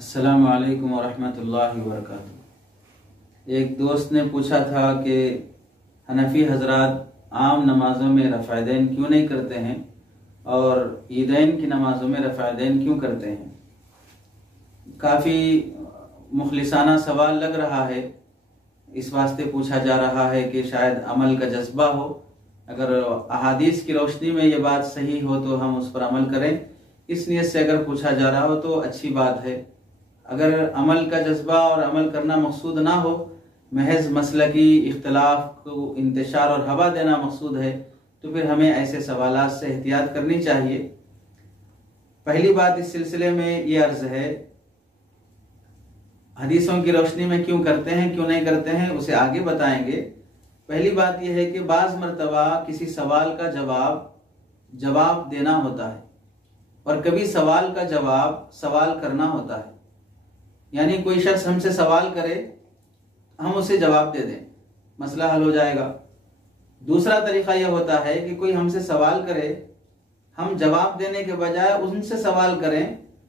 السلام علیکم ورحمۃ اللہ وبرکاتہ۔ ایک دوست نے پوچھا تھا کہ حنفی حضرات عام نمازوں میں رفعیدین کیوں نہیں کرتے ہیں اور عیدین کی نمازوں میں رفعیدین کیوں کرتے ہیں۔ کافی مخلصانہ سوال لگ رہا ہے، اس واسطے پوچھا جا رہا ہے کہ شاید عمل کا جذبہ ہو، اگر احادیث کی روشنی میں یہ بات صحیح ہو تو ہم اس پر عمل کریں، اس نیت سے اگر پوچھا جا رہا ہو تو اچھی بات ہے۔ اگر عمل کا جذبہ اور عمل کرنا مقصود نہ ہو، محض مسلکی اختلاف کو انتشار اور ہوا دینا مقصود ہے، تو پھر ہمیں ایسے سوالات سے احتیاط کرنی چاہیے۔ پہلی بات اس سلسلے میں یہ عرض ہے، حدیثوں کی روشنی میں کیوں کرتے ہیں کیوں نہیں کرتے ہیں اسے آگے بتائیں گے۔ پہلی بات یہ ہے کہ بعض مرتبہ کسی سوال کا جواب دینا ہوتا ہے، اور کبھی سوال کا جواب سوال کرنا ہوتا ہے، یعنی کوئی شخص ہم سے سوال کرے، ہم اسے جواب دے دیں، مسئلہ حل ہو جائے گا۔ دوسرا طریقہ یہ ہوتا ہے کہ کوئی ہم سے سوال کرے، ہم جواب دینے کے بجائے ان سے سوال کریں،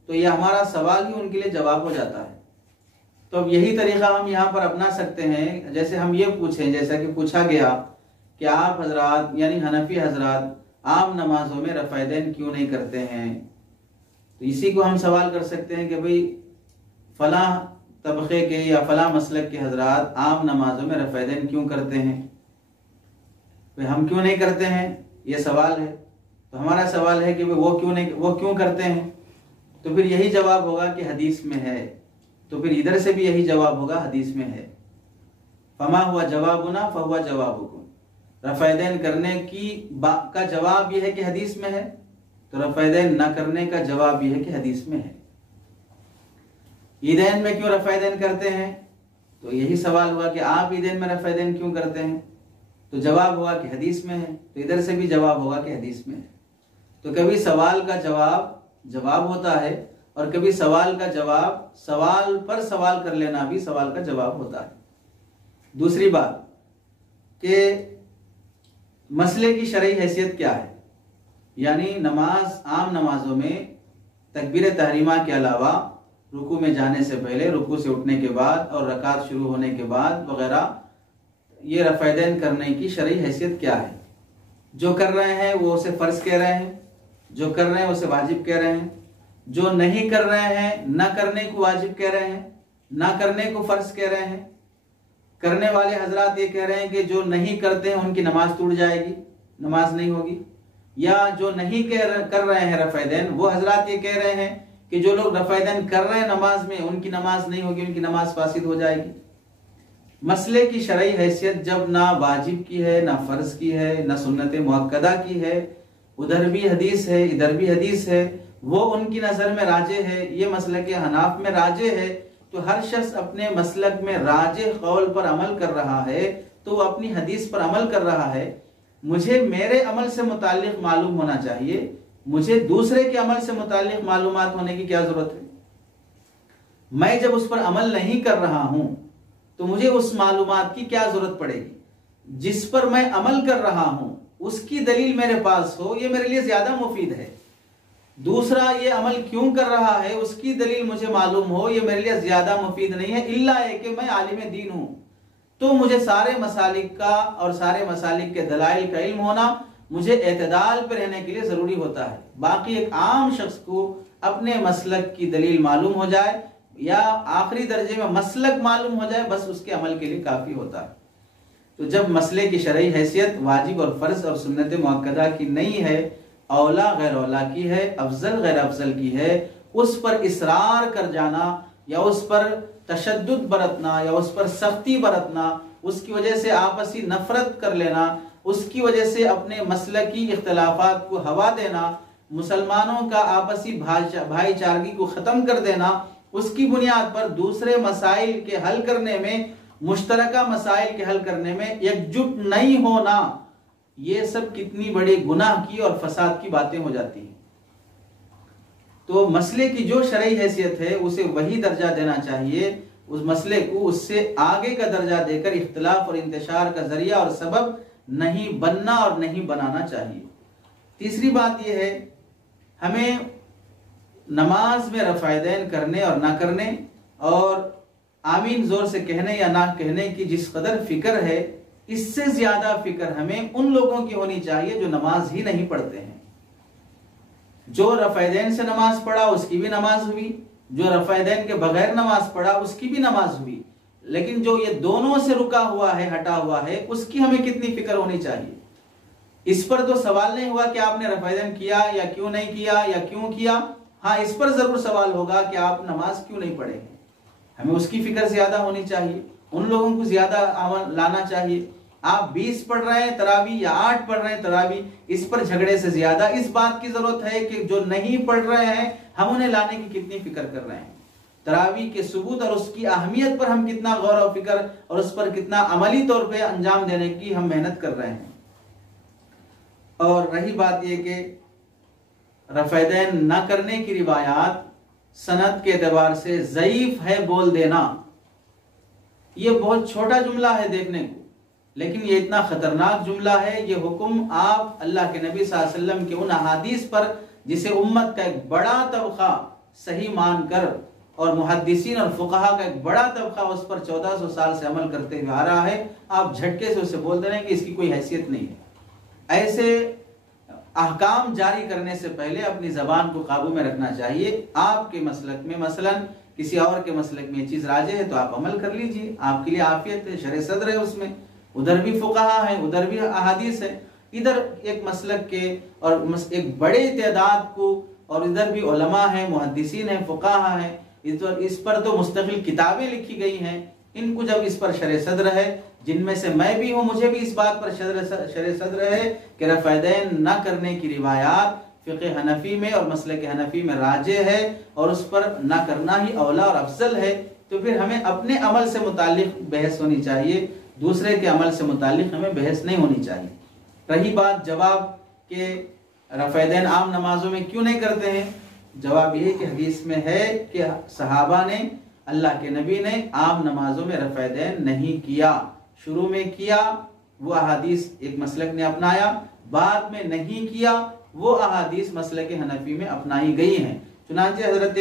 تو یہ ہمارا سوال ہی ان کے لیے جواب ہو جاتا ہے۔ تو اب یہی طریقہ ہم یہاں پر اپنا سکتے ہیں، جیسے ہم یہ پوچھیں، جیسا کہ پوچھا گیا کہ آپ حضرات یعنی حنفی حضرات عام نمازوں میں رفعیدین کیوں نہیں کرتے ہیں، تو اسی کو ہم سوال کر سکتے ہیں کہ بھئی فلاں طبقے کے یا فلاں مسلک کے حضرات عام نمازوں میں رفعیدین کیوں کرتے ہیں، ہم کیوں نہیں کرتے ہیں، یہ سوال ہے۔ تو ہمارا سوال ہے کہ وہ کیوں کرتے ہیں، تو پھر یہی جواب ہوگا کہ حدیث میں ہے، تو پھر ادھر سے بھی یہی جواب ہوگا، حدیث میں ہے۔ فما ہوا جوابنا فہوا جوابکم، رفعیدین کرنے کا جواب یہ ہے کہ حدیث میں ہے، تو رفعیدین نہ کرنے کا جواب یہ ہے کہ حدیث میں ہے۔ عیدین میں کیوں رفعیدین کرتے ہیں، تو یہی سوال ہوا کہ آپ عیدین میں رفعیدین کیوں کرتے ہیں، تو جواب ہوا کہ حدیث میں ہے، تو ادھر سے بھی جواب ہوگا کہ حدیث میں ہے۔ تو کبھی سوال کا جواب ہوتا ہے، اور کبھی سوال کا جواب سوال پر سوال کر لینا بھی سوال کا جواب ہوتا ہے۔ دوسری بات کہ مسئلے کی شرعی حیثیت کیا ہے، یعنی عام نمازوں میں تکبیر تحریمہ کے علاوہ رکوع میں جانے سے پہلے، رکوع سے اٹھنے کے بعد اور رکعت شروع ہونے کے بعد وغیرہ یہ رفعیدین کرنے کی شرعی حیثیت کیا ہے۔ جو کر رہے ہیں وہ اسے فرض کہہ رہے ہیں، جو کر رہے ہیں اسے واجب کہہ رہے ہیں، جو نہیں کر رہے ہیں نہ کرنے کو واجب کہہ رہے ہیں، نہ کرنے کو فرض کہہ رہے ہیں۔ کرنے والے حضرات یہ کہہ رہے ہیں کہ جو نہیں کرتے ہیں ان کی نماز ٹوٹ جائے گی، نماز نہیں ہوگی، یا جو نہیں کر رہے ہیں رفعیدین، وہ حضرات یہ کہہ رہے ہیں کہ جو لوگ رفعیدین کر رہے ہیں نماز میں ان کی نماز نہیں ہوگی، ان کی نماز فاسد ہو جائے گی۔ مسئلے کی شرعی حیثیت جب نہ واجب کی ہے، نہ فرض کی ہے، نہ سنت مؤکدہ کی ہے، ادھر بھی حدیث ہے ادھر بھی حدیث ہے، وہ ان کی نظر میں راجح ہے، یہ مسلک حناف میں راجح ہے، تو ہر شخص اپنے مسلک میں راجح قول پر عمل کر رہا ہے، تو وہ اپنی حدیث پر عمل کر رہا ہے۔ مجھے میرے عمل سے متعلق معلوم ہونا چاہیے، مجھے دوسرے کے عمل سے متعلق معلومات ہونے کی کیا ضرورت ہے؟ میں جب اس پر عمل نہیں کر رہا ہوں تو مجھے اس معلومات کی کیا ضرورت پڑے گی؟ جس پر میں عمل کر رہا ہوں اس کی دلیل میرے پاس ہو، یہ میرے لیے زیادہ مفید ہے۔ دوسرا یہ عمل کیوں کر رہا ہے اس کی دلیل مجھے معلوم ہو، یہ میرے لیے زیادہ مفید نہیں ہے، الا ہے کہ میں عالم دین ہوں، تو مجھے سارے مسالک کا اور سارے مسالک کے دلائل کا علم ہونا مجھے اعتدال پر رہنے کے لیے ضروری ہوتا ہے۔ باقی ایک عام شخص کو اپنے مسلک کی دلیل معلوم ہو جائے یا آخری درجے میں مسلک معلوم ہو جائے، بس اس کے عمل کے لیے کافی ہوتا ہے۔ تو جب مسئلے کی شرعی حیثیت واجب اور فرض اور سنت مؤکدہ کی نہیں ہے، اولا غیر اولا کی ہے، افضل غیر افضل کی ہے، اس پر اصرار کر جانا یا اس پر تشدد برتنا یا اس پر سختی برتنا، اس کی وجہ سے آپسی نفرت کر لینا، اس کی وجہ سے اپنے مسلکی اختلافات کو ہوا دینا، مسلمانوں کا آپسی بھائی چارگی کو ختم کر دینا، اس کی بنیاد پر دوسرے مسائل کے حل کرنے میں، مشترکہ مسائل کے حل کرنے میں یکجٹ نہیں ہونا، یہ سب کتنی بڑی گناہ کی اور فساد کی باتیں ہو جاتی ہیں۔ تو مسئلے کی جو شرعی حیثیت ہے اسے وہی درجہ دینا چاہیے، اس مسئلے کو اس سے آگے کا درجہ دے کر اختلاف اور انتشار کا ذریعہ اور سبب نہیں بننا اور نہیں بنانا چاہیے۔ تیسری بات یہ ہے، ہمیں نماز میں رفع دین کرنے اور نہ کرنے اور آمین زور سے کہنے یا نہ کہنے کی جس قدر فکر ہے، اس سے زیادہ فکر ہمیں ان لوگوں کی ہونی چاہیے جو نماز ہی نہیں پڑھتے ہیں۔ جو رفع دین سے نماز پڑھا اس کی بھی نماز ہوئی، جو رفع دین کے بغیر نماز پڑھا اس کی بھی نماز ہوئی، لیکن جو یہ دونوں سے رکا ہوا ہے، ہٹا ہوا ہے، اس کی ہمیں کتنی فکر ہونی چاہیے۔ اس پر تو سوال نہیں ہوا کہ آپ نے رفع دین کیا یا کیوں نہیں کیا یا کیوں کیا، ہاں اس پر ضرور سوال ہوگا کہ آپ نماز کیوں نہیں پڑھے ہیں، ہمیں اس کی فکر زیادہ ہونی چاہیے، ان لوگوں کو زیادہ عمل لانا چاہیے۔ آپ 20 پڑھ رہے ہیں تراویح یا 8 پڑھ رہے ہیں تراویح، اس پر جھگڑے سے زیادہ اس بات کی ضرورت ہے کہ جو نہیں پڑھ رہے ہیں ہم انہیں لانے کی کتنی فکر کر رہے ہیں، تراویح کے ثبوت اور اس کی اہمیت پر ہم کتنا غور و فکر اور اس پر کتنا عملی طور پہ انجام دینے کی ہم محنت کر رہے ہیں۔ اور رہی بات یہ کہ رفع دین نہ کرنے کی روایات سند کے اعتبار سے ضعیف ہے بول دینا، یہ بہت چھوٹا جملہ ہے دیکھنے کو، لیکن یہ اتنا خطرناک جملہ ہے۔ یہ حکم آپ اللہ کے نبی صلی اللہ علیہ وسلم کے ان احادیث پر جسے امت کا ایک بڑا طبقہ صحیح مان کر اور محدثین اور فقہا کا ایک بڑا طبقہ اس پر 1400 سال سے عمل کرتے ہوئے آ رہا ہے، آپ جھٹکے سے اسے بول دے رہے ہیں کہ اس کی کوئی حیثیت نہیں ہے۔ ایسے احکام جاری کرنے سے پہلے اپنی زبان کو قابو میں رکھنا چاہیے۔ آپ کے مسلک میں مثلا کسی اور کے مسلک میں یہ چیز راجح ہے تو آپ عمل کر لیجئے، آپ کے لیے عافیت ہے، شرع صدر ہے، اس میں ادھر بھی فقہا ہیں، ادھر بھی احادیث ہے، ادھر ایک مسلک کے اور ایک بڑے تعداد کو، اور ادھر بھی علماء ہیں، محدثین ہیں، فقہا ہیں، اس پر تو مستقل کتابیں لکھی گئی ہیں۔ ان کو جب اس پر شرع صدر ہے، جن میں سے میں بھی ہوں، مجھے بھی اس بات پر شرع صدر ہے کہ رفع دین نہ کرنے کی روایات فقہ حنفی میں اور مسلک حنفی میں راجح ہے اور اس پر نہ کرنا ہی اولا اور افضل ہے، تو پھر ہمیں اپنے عمل سے متعلق بحث ہونی چاہیے، دوسرے کے عمل سے متعلق ہمیں بحث نہیں ہونی چاہیے۔ رہی بات جواب کہ رفع دین عام نمازوں میں کیوں نہیں کرتے ہیں، جواب یہ کہ حدیث میں ہے کہ صحابہ نے، اللہ کے نبی نے عام نمازوں میں رفع دین نہیں کیا، شروع میں کیا وہ احادیث ایک مسلک نے اپنایا، بعد میں نہیں کیا وہ احادیث مسلک حنفی میں اپنائی گئی ہیں۔ چنانچہ حضرت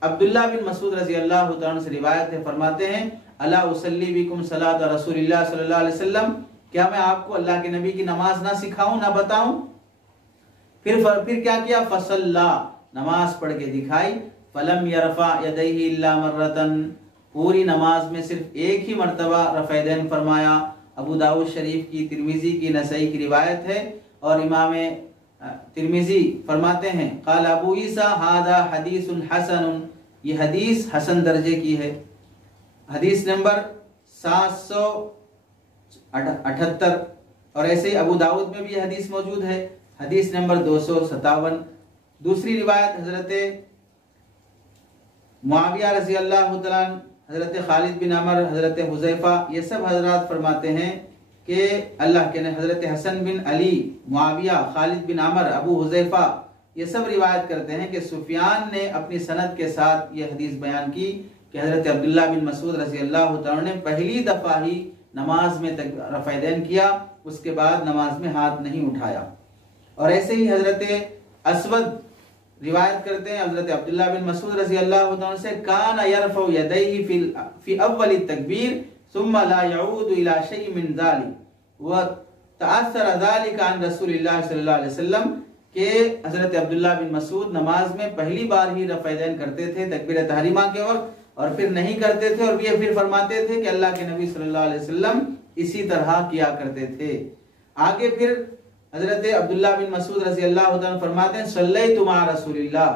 عبداللہ بن مسعود رضی اللہ تعالیٰ عنہ سے روایت ہے، فرماتے ہیں الا اصلی بکم صلاۃ رسول اللہ صلی اللہ علیہ وسلم، کیا میں آپ کو اللہ کے نبی کی نماز نہ سکھاؤں، نہ بتاؤں؟ پھر کیا کیا؟ فصلا، نماز پڑھ کے دکھائی، فلم یرفع یدیہ الا مرتن، پوری نماز میں صرف ایک ہی مرتبہ رفع دین فرمایا۔ ابو داؤد شریف کی، ترمذی کی، نسائی کی روایت ہے، اور امام ترمذی فرماتے ہیں قال ابو عیسیٰ ھذا حدیث حسن، یہ حدیث حسن درجے کی ہے۔ حدیث نمبر 778، اور ایسے ہی ابو داؤد میں بھی یہ حدیث موجود ہے، حدیث نمبر 257۔ دوسری روایت حضرت معاویہ رضی اللہ تعالیٰ عنہ، حضرت خالد بن عمر، حضرت حذیفہ، یہ سب حضرات فرماتے ہیں کہ اللہ کے حضرت حسن بن علی، معاویہ، خالد بن عمر، ابو حذیفہ، یہ سب روایت کرتے ہیں کہ سفیان نے اپنی سند کے ساتھ یہ حدیث بیان کی کہ حضرت عبداللہ بن مسعود رضی اللہ تعالیٰ نے پہلی دفعہ ہی نماز میں رفع دین کیا، اس کے بعد نماز میں ہاتھ نہیں اٹھایا۔ اور ایسے ہی حضرت اسود روایت کرتے ہیں حضرت عبداللہ بن مسعود رضی اللہ تعالیٰ سے کان یرفع یدیہ فی اول التکبیر ثم لا يعود الى شیء من ذلك وتأثر ذلك عن رسول اللہ صلی اللہ علیہ وسلم، کہ حضرت عبداللہ بن مسعود نماز میں پہلی بار ہی رفع دین کرتے تھے تکبیر تحریمہ کے وقت، اور پھر نہیں کرتے تھے، اور یہ پھر فرماتے تھے کہ اللہ کے نبی صلی اللہ علیہ وسلم اسی طرح کیا کرتے تھے۔ آگے پھر حضرت عبداللہ بن مسعود رضی اللہ عنہ فرماتے ہیں صلیت مع رسول اللہ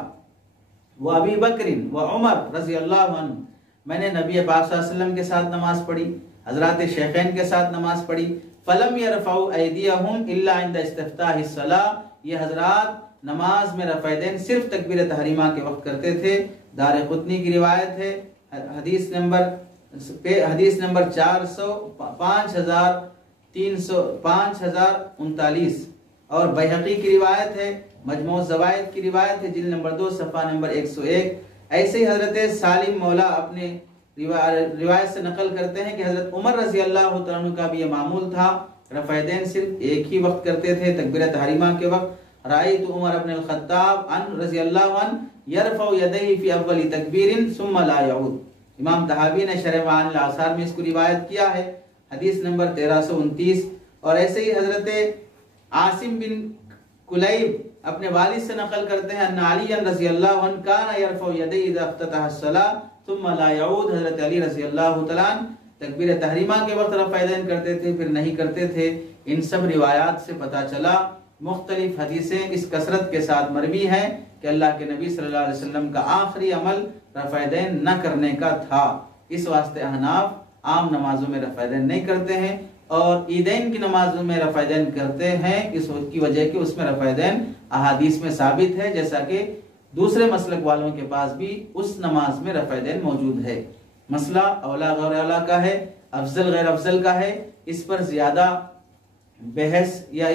و ابی بکر و عمر رضی اللہ عنہ، میں نے نبی پاک صلی اللہ علیہ وسلم کے ساتھ نماز پڑھی، حضرات شیخین کے ساتھ نماز پڑھی، فلم یرفعوا ایدیہم الا عند استفتاح الصلاۃ، یہ حضرات نماز میں رفع دین صرف تکبیر تحریمہ کے وقت کرتے تھے۔ دارقطنی کی روایت ہے، حدیث نمبر 5039، اور بیہقی کی روایت ہے، مجموع الزوائد کی روایت ہے، جلد نمبر 2 صفحہ نمبر 101۔ ایسے ہی حضرت سالم مولا اپنے روایت سے نقل کرتے ہیں کہ حضرت عمر رضی اللہ تعالیٰ عنہ کا بھی یہ معمول تھا، رفع دین صرف ایک ہی وقت کرتے تھے تکبیر تحریمہ کے وقت۔ رأیت عمر بن الخطاب رضی اللہ عنہ یرفع یدیہ فی اول تکبیر ثم لا یعود۔ امام طحاوی نے شرح معانی الاثار میں اس کو روایت کیا ہے، حدیث نمبر 1329۔ اور ایسے ہی حضرت عاصم بن کلیب اپنے والد سے نقل کرتے ہیں ان علی رضی اللہ عنہ کان یرفع یدیہ اذا افتتح الصلاۃ ثم لا یعود۔ حضرت علی رضی اللہ تعالیٰ عنہ تکبیر تحریمہ کے وقت رفع یدین کرتے تھے، پھر نہیں کرتے تھے۔ ان سب روایات سے پتہ چلا، مختلف حدیثیں اس کثرت کے ساتھ مروی ہیں کہ اللہ کے نبی صلی اللہ علیہ وسلم کا آخری عمل رفع یدین نہ کرنے کا تھا۔ اس واسطے احناف عام نمازوں میں رفع یدین نہیں کرتے ہیں، اور عیدین کی نمازوں میں رفع یدین کرتے ہیں، اس کی وجہ کہ اس میں رفع یدین احادیث میں ثابت ہے، جیسا کہ دوسرے مسلک والوں کے پاس بھی اس نماز میں رفع یدین موجود ہے۔ مسئلہ اولا غیر اولا کا ہے، افضل غیر افضل کا ہے، اس پر زیادہ بحث یا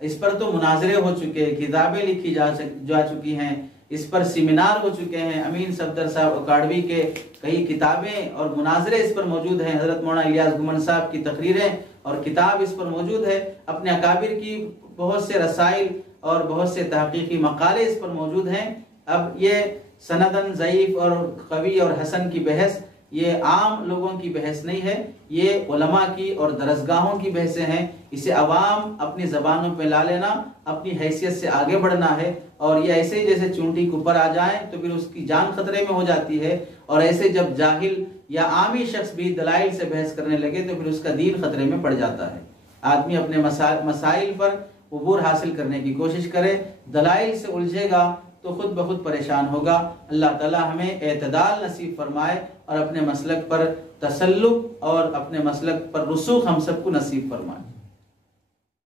اس پر تو مناظرے ہو چکے، کتابیں لکھی جا چکی ہیں، اس پر سیمینار ہو چکے ہیں، امین صفدر صاحب اکاڑوی کے کئی کتابیں اور مناظرے اس پر موجود ہیں، حضرت مولانا الیاس گمن صاحب کی تقریریں اور کتاب اس پر موجود ہے، اپنے اکابر کی بہت سے رسائل اور بہت سے تحقیقی مقالے اس پر موجود ہیں۔ اب یہ سندن ضعیف اور قوی اور حسن کی بحث یہ عام لوگوں کی بحث نہیں ہے، یہ علماء کی اور درسگاہوں کی بحثیں ہیں۔ اسے عوام اپنی زبانوں پہ لا لینا، اپنی حیثیت سے آگے بڑھنا ہے، اور یہ ایسے ہی جیسے چونٹی کے اوپر آ جائیں تو پھر اس کی جان خطرے میں ہو جاتی ہے، اور ایسے جب جاہل یا عامی شخص بھی دلائل سے بحث کرنے لگے تو پھر اس کا دین خطرے میں پڑ جاتا ہے۔ آدمی اپنے مسائل پر عبور حاصل کرنے کی کوشش کرے، دلائل سے الجھے گا تو خود بخود پریشان ہوگا۔ اللہ تعالی ہمیں اعتدال نصیب فرمائے اور اپنے مسلک پر تسلط اور اپنے مسلک پر رسوخ ہم سب کو نصیب فرمائے۔